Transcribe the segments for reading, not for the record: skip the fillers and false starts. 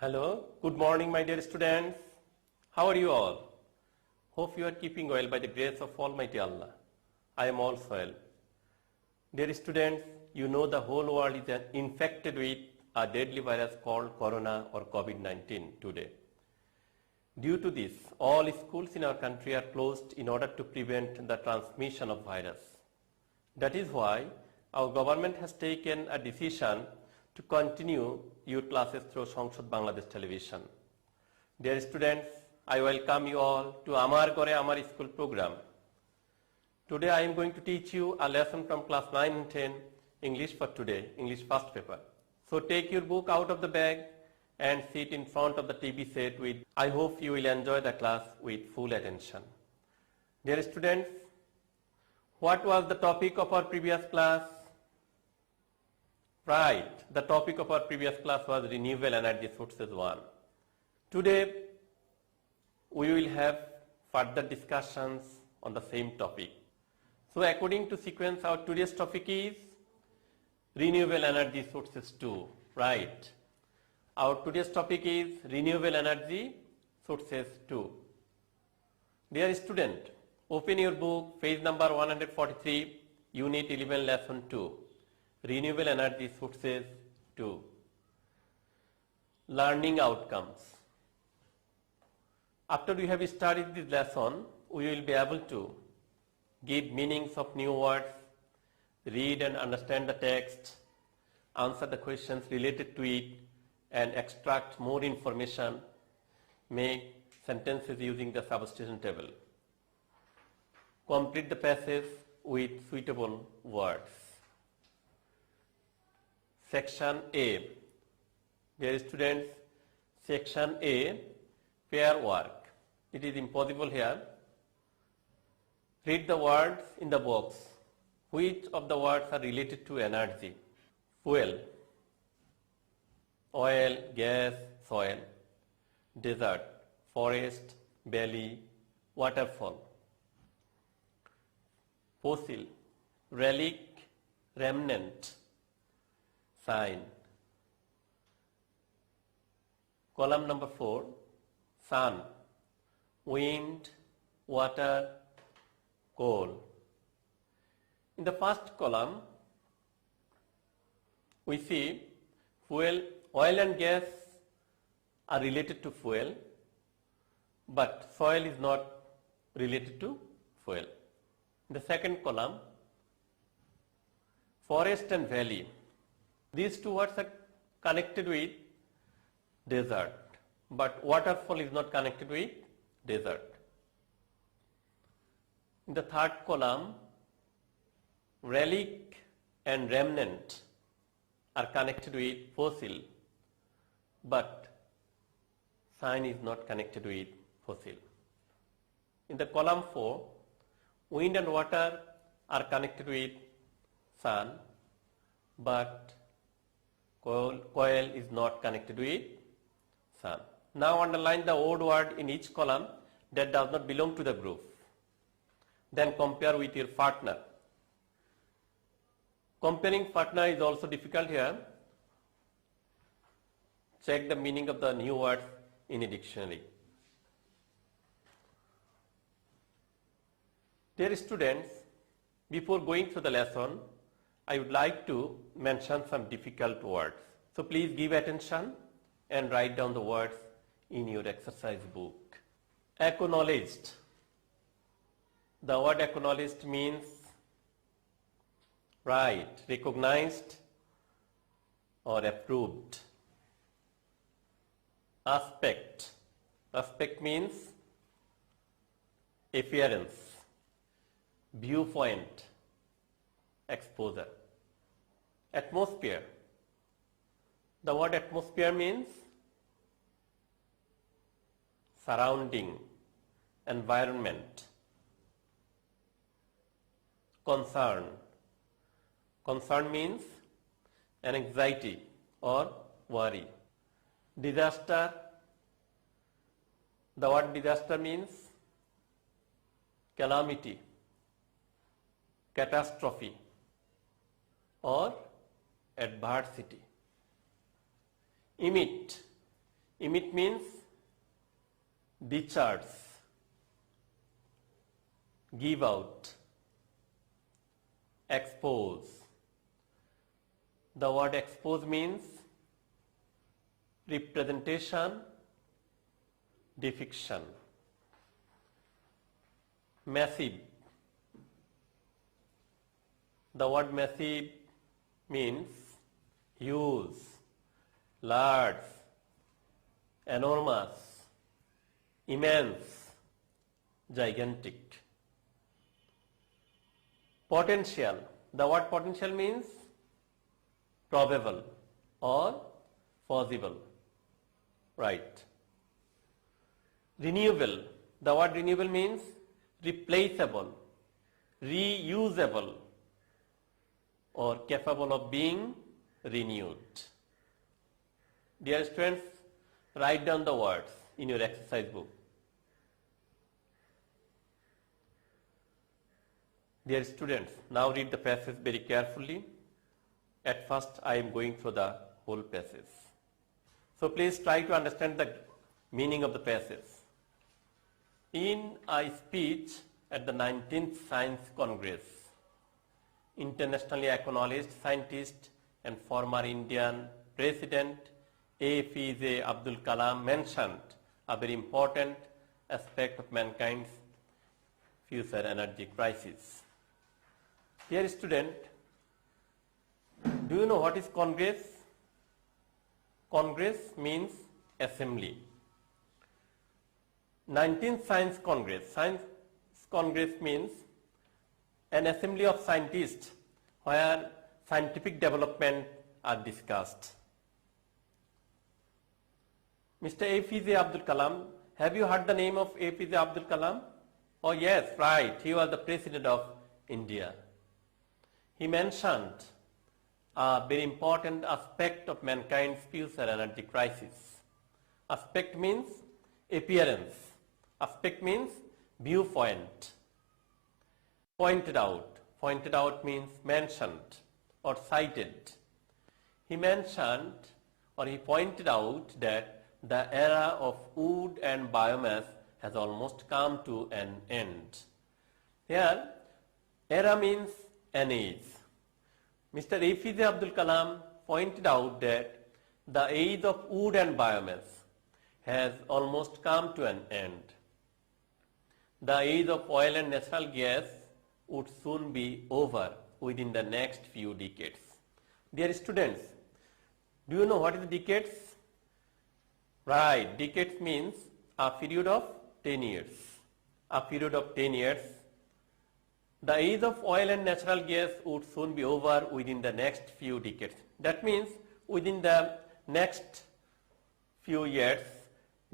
Hello, good morning my dear students. How are you all? Hope you are keeping well by the grace of Almighty Allah. I am also well. Dear students, you know the whole world is infected with a deadly virus called Corona or COVID-19 today. Due to this, all schools in our country are closed in order to prevent the transmission of virus. That is why our government has taken a decision to continue your classes through Sangsad Bangladesh television. Dear students, I welcome you all to Amar, Gore, Amar school program. Today I am going to teach you a lesson from class 9 and 10, English for today, English first paper. So take your book out of the bag and sit in front of the TV set with, I hope you will enjoy the class with full attention. Dear students, what was the topic of our previous class? Right, the topic of our previous class was renewable energy sources 1. Today we will have further discussions on the same topic. So according to sequence, our today's topic is renewable energy sources 2. Right, our today's topic is renewable energy sources 2. Dear student, open your book, page number 143, unit 11, lesson 2. Renewable energy sources 2. Learning outcomes. After we have studied this lesson, we will be able to give meanings of new words, read and understand the text, answer the questions related to it, and extract more information, make sentences using the substitution table. Complete the passage with suitable words. Section A. Dear students, Section A, pair work. It is impossible here. Read the words in the box. Which of the words are related to energy? Fuel, oil, gas, soil, desert, forest, valley, waterfall. Fossil, relic, remnant, sign. Column number 4, sun, wind, water, coal. In the first column, we see fuel, oil and gas are related to fuel, but soil is not related to fuel. In the second column, forest and valley. These two words are connected with desert, but waterfall is not connected with desert. In the third column, relic and remnant are connected with fossil, but sign is not connected with fossil. In the column 4, wind and water are connected with sun, but coil is not connected with sun. Now underline the odd word in each column that does not belong to the group. Then compare with your partner. Comparing partner is also difficult here. Check the meaning of the new words in a dictionary. Dear students, before going through the lesson, I would like to mention some difficult words. So please give attention and write down the words in your exercise book. Acknowledged. The word acknowledged means right, recognized or approved. Aspect. Aspect means appearance, viewpoint, exposure. Atmosphere. The word atmosphere means surrounding, environment. Concern. Concern means an anxiety or worry. Disaster. The word disaster means calamity, catastrophe or adversity. Emit. Emit means discharge, give out, expose. The word expose means representation, depiction. Massive. The word massive means huge, large, enormous, immense, gigantic. Potential. The word potential means probable or possible. Right. Renewable. The word renewable means replaceable, reusable, or capable of being renewed. Dear students, write down the words in your exercise book. Dear students, now read the passage very carefully. At first, I am going through the whole passage. So please try to understand the meaning of the passage. In a speech at the 19th Science Congress, internationally acknowledged scientist and former Indian President APJ Abdul Kalam mentioned a very important aspect of mankind's future energy crisis. Dear student, do you know what is Congress? Congress means assembly. 19th Science Congress. Science Congress means an assembly of scientists where scientific development are discussed. Mr. APJ Abdul Kalam, have you heard the name of APJ Abdul Kalam? Oh yes, right, he was the President of India. He mentioned a very important aspect of mankind's future energy crisis. Aspect means appearance. Aspect means viewpoint. Pointed out. Pointed out means mentioned or cited. He mentioned or he pointed out that the era of wood and biomass has almost come to an end. Here, era means an age. Mr. APJ Abdul Kalam pointed out that the age of wood and biomass has almost come to an end. The age of oil and natural gas would soon be over within the next few decades. Dear students, do you know what is decades? Right, decades means a period of 10 years. A period of 10 years. The age of oil and natural gas would soon be over within the next few decades. That means within the next few years,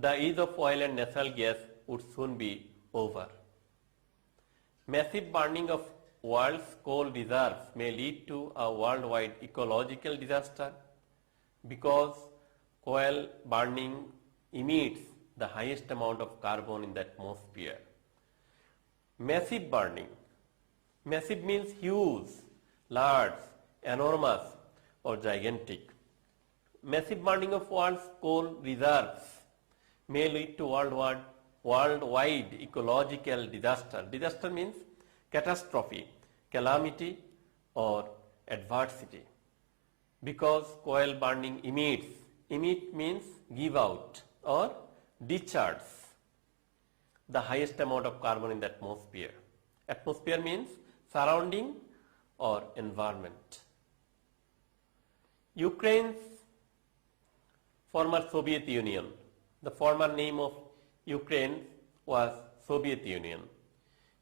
the age of oil and natural gas would soon be over. Massive burning of world's coal reserves may lead to a worldwide ecological disaster because coal burning emits the highest amount of carbon in the atmosphere. Massive burning. Massive means huge, large, enormous or gigantic. Massive burning of world's coal reserves may lead to worldwide ecological disaster. Disaster means catastrophe, calamity or adversity. Because coal burning emits. Emit means give out or discharge the highest amount of carbon in the atmosphere. Atmosphere means surrounding or environment. Ukraine's former Soviet Union. The former name of Ukraine was Soviet Union.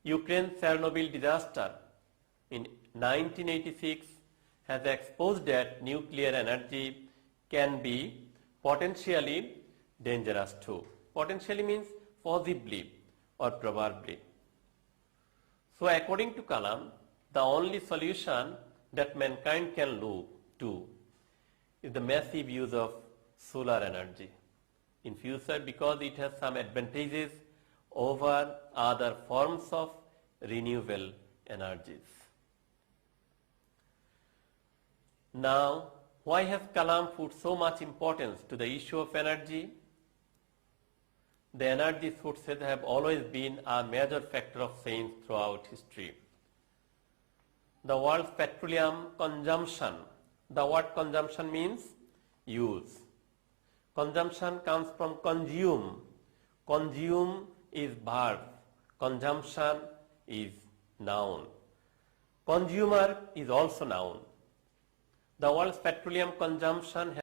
Ukraine's Chernobyl disaster in 1986 has exposed that nuclear energy can be potentially dangerous too. Potentially means possibly or probably. So according to Kalam, the only solution that mankind can look to is the massive use of solar energy in future because it has some advantages over other forms of renewable energies. Now, why has Kalam put so much importance to the issue of energy? The energy sources have always been a major factor of change throughout history. The world's petroleum consumption. The word consumption means use. Consumption comes from consume. Consume is verb. Consumption is noun. Consumer is also noun. The world's petroleum consumption has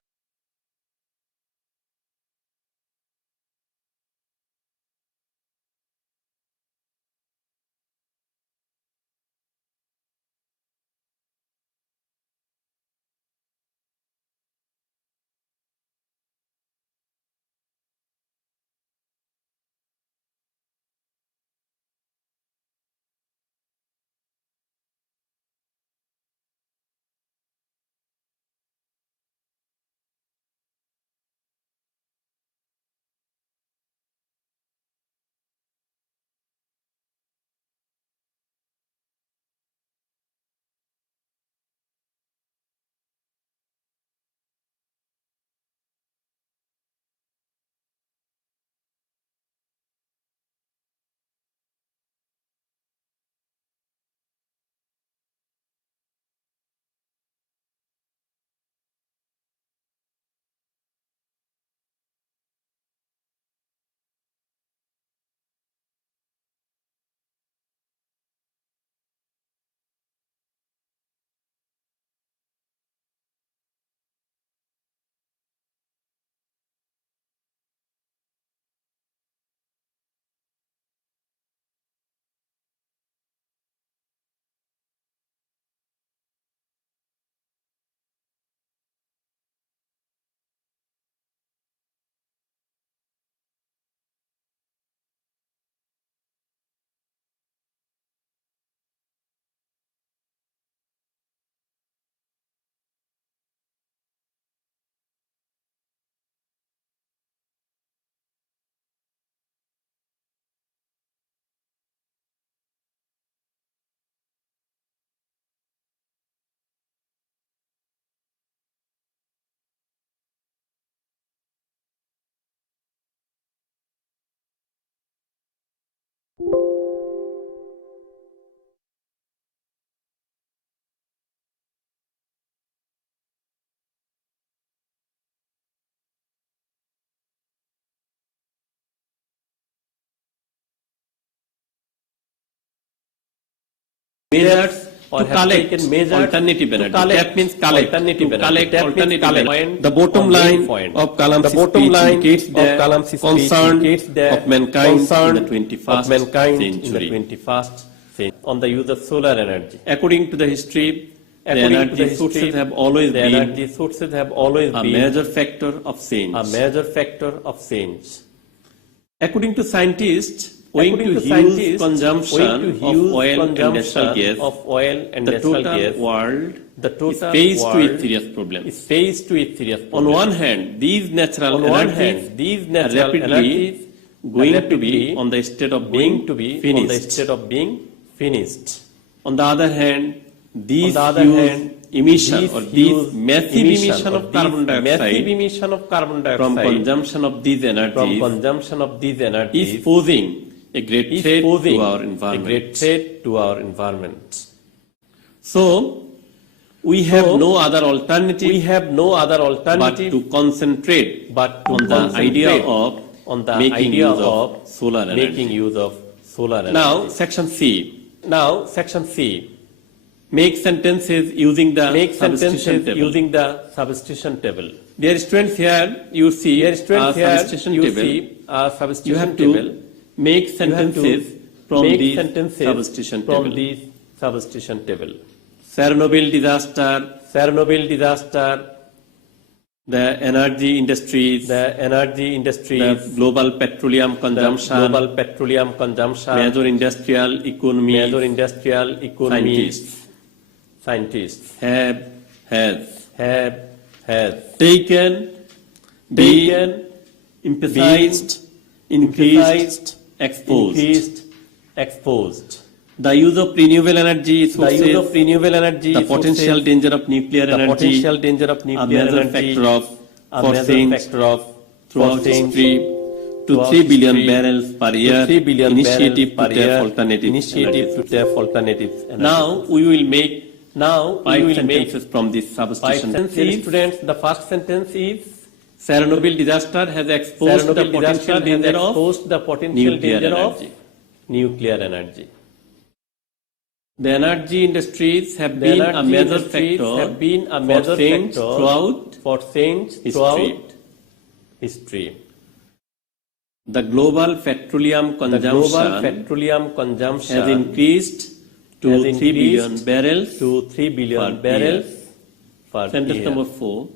measures or to collect alternative energy. That means collect alternative energy. The bottom line of Kalam's speech indicates the concern of mankind in the 21st century. On the use of solar energy. According to the history, the energy sources have always been a major factor of change. According to scientists, owing to huge consumption of oil and natural gas, the total world is faced with serious problems. On one hand, these natural energies are rapidly going to be on the state of being finished. On the other hand, these huge emission or these massive emission of carbon dioxide from consumption of these energies is posing a great threat to our environment. So, we have no other alternative but to concentrate on the idea of making use of solar energy. Now, section C. Make sentences using the substitution table. Dear students, here you see a substitution table. You have to make sentences from this substitution table. Chernobyl disaster, the energy industries, the global petroleum consumption, major industrial economy, scientists have taken, emphasized, increased, exposed. The use of renewable energy sources, the potential danger of nuclear energy, a major factor of forcing throughout history. to 3 billion barrels per year 3 billion initiative barrels per to tap year alternative initiative to tap alternatives energy. Now we will make Now we 5 will make sentences from this 5 substitution. sentences. Students, the first sentence is Chernobyl disaster has exposed the Chernobyl potential disaster has danger of exposed the potential nuclear danger energy. of nuclear energy. The energy industries have The been a energy major industries factor have been a for major change factor throughout for change history. throughout history. The global petroleum The global consumption petroleum consumption has increased to has 3 billion increased barrels to 3 billion per barrels per Sentence year. number 4.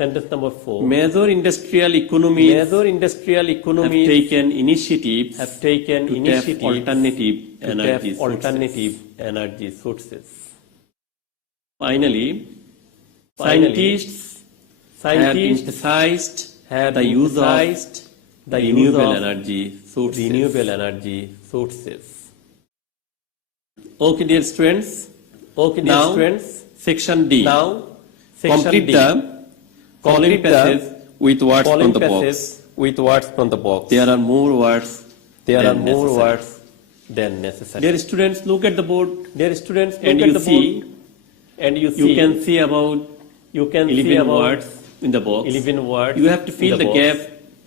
Sentence number 4. Major industrial economies Major industrial have economies taken initiatives have taken to tap initiatives alternative to energy tap sources. alternative energy sources. Finally, scientists have emphasized have the use of emphasized the use renewable of energy sources. renewable energy sources. Okay, dear students. Okay, dear Now, students. Section D. Now, section Complete D. the following Complete the passage with words following from the box. passage with words from the box. There are more words. There than are more necessary. words than necessary. Dear students, look at the board Dear students, and look you at the see board and you you see can see about you can 11 see about words in the box. 11 words. You have to in fill the box. gap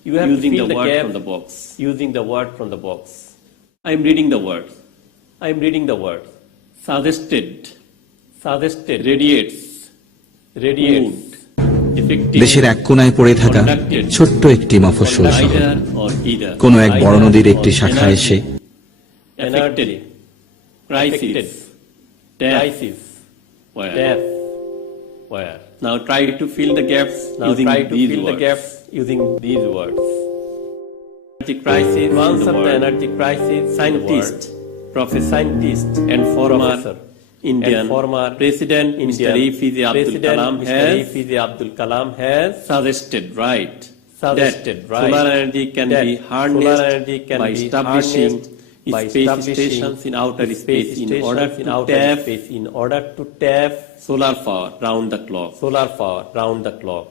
You have using to fill the the word gap from the box. using the word from the box. I am reading the words. I am reading the word. Suggested, Suggested, radiates, radiates, effective, দেশের এক কোনায় পড়ে থাকা conducted, ছোট্ট একটি মফস্বল শহর either or either, কোনো এক বড় নদীর একটি শাখা এসে affected, affected, crisis, death, crisis, where. death. Where? Now try to fill the gaps Now using try to these fill words. the gaps using these words. Energy crisis, To in answer the the word. energy crisis, Scientist, professor, scientist and former professor, Indian and former President Mr. Indian APJ Abdul President Kalam Mr. has APJ Abdul Kalam has suggested, right, suggested, that right, solar energy can that be solar harnessed energy can by be establishing harnessed by space establishing stations in outer space space in order stations in to outer tap space in order to tap solar power round the clock. solar power round the clock.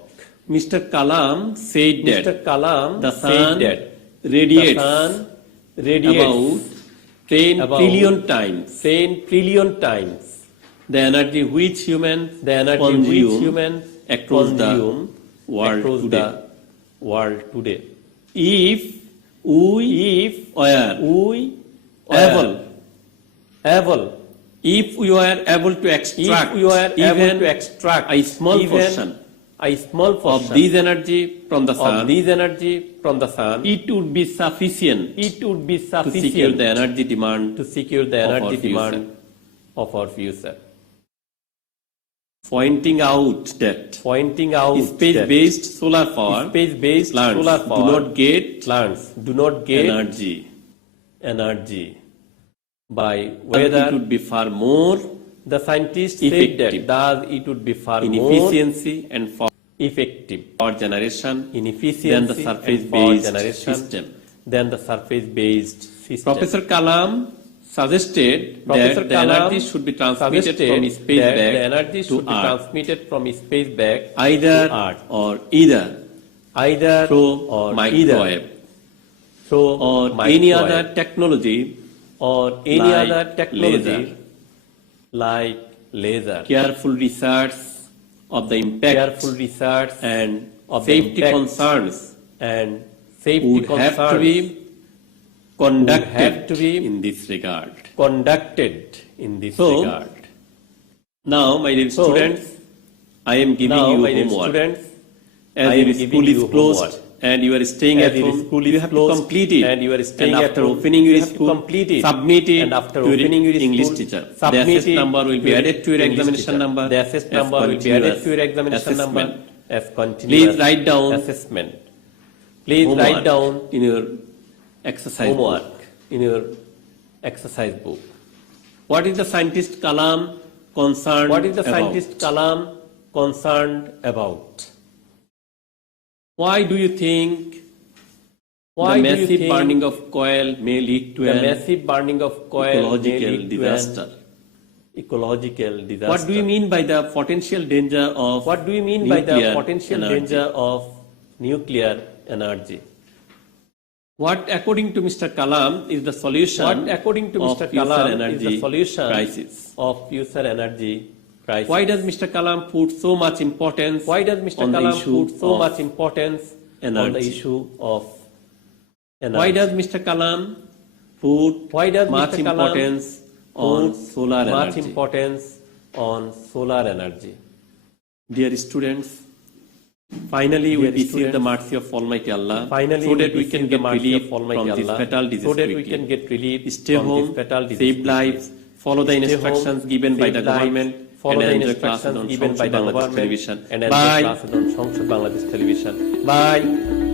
Mr. Kalam said that Mr. Kalam the said sun that radiates the sun radiates about 10 about trillion times 10 trillion times the energy which humans the energy consume which humans across the consume world across today. the world today. If we were able if we were able to extract if you are able even to extract a small even portion a small of portion this energy from the of sun, this energy from the sun, it would be sufficient it would be to secure sufficient the energy demand to secure the of energy our demand future. of our future. Pointing out that Pointing out space-based solar power that space-based plants solar do power not get plants do not get energy by it whether would be far more the scientists said that effective thus it would be far in more efficiency and for effective power generation in than efficiency the and power surface-based generation system. than the surface-based system. Professor Kalam suggested Professor that the Kalam energy should be transmitted suggested from space that back the energy to should be Earth, transmitted from space back either to Earth, or either either through or microwave through or microwave any other technology or any like other technology laser. like laser. Careful research of the impact Careful research and of the safety impact concerns and safety would have to concerns be conducted have to be in this regard. conducted in this So, regard. Now, my dear So, students, I am giving Now, you my dear homework. students, As I your am school giving is you closed homework. and you are staying As at your home, school you is have closed to complete it. and you are staying and at after home, opening your you have to school, complete it. submit it And after to opening your English school, teacher. The submit assessed it number will to be your added to your English examination teacher. number. The assessed as number will be added to your continuous examination number assessment. as continuous Please write down assessment. Please homework write down in your exercise homework book. in your exercise book. What is the scientist Kalam concerned What is the about? scientist Kalam concerned about? Why do you think Why the do you massive think burning of coal may lead to the an massive burning of coal may ecological lead to disaster? an ecological disaster? What do you mean by the potential danger of What do you mean by the nuclear potential energy? danger of nuclear energy? What, according to Mr. Kalam, is the solution What, according to of Mr. future Kalam, is energy the solution crisis? of future energy crisis? Why does Mr. Kalam put so much importance Why does Mr. on the Kalam issue put so of much importance on the energy? issue of energy? Why does Mr. Kalam put Why does much Mr. Kalam importance on put solar much energy? importance on solar energy? Dear students, finally we Dear beseech the students, mercy of Almighty Allah, Finally, so that we beseech can the get mercy relief of Almighty from this Allah, fatal disease so that we quickly. can get relief Stay from home, this fatal disease save quickly. lives, follow the Stay instructions home, given by save the lives, government, follow and the enjoy classes instructions on given by the Bangladesh government, television. and enjoy Bye. classes on Bangladesh television. Bye.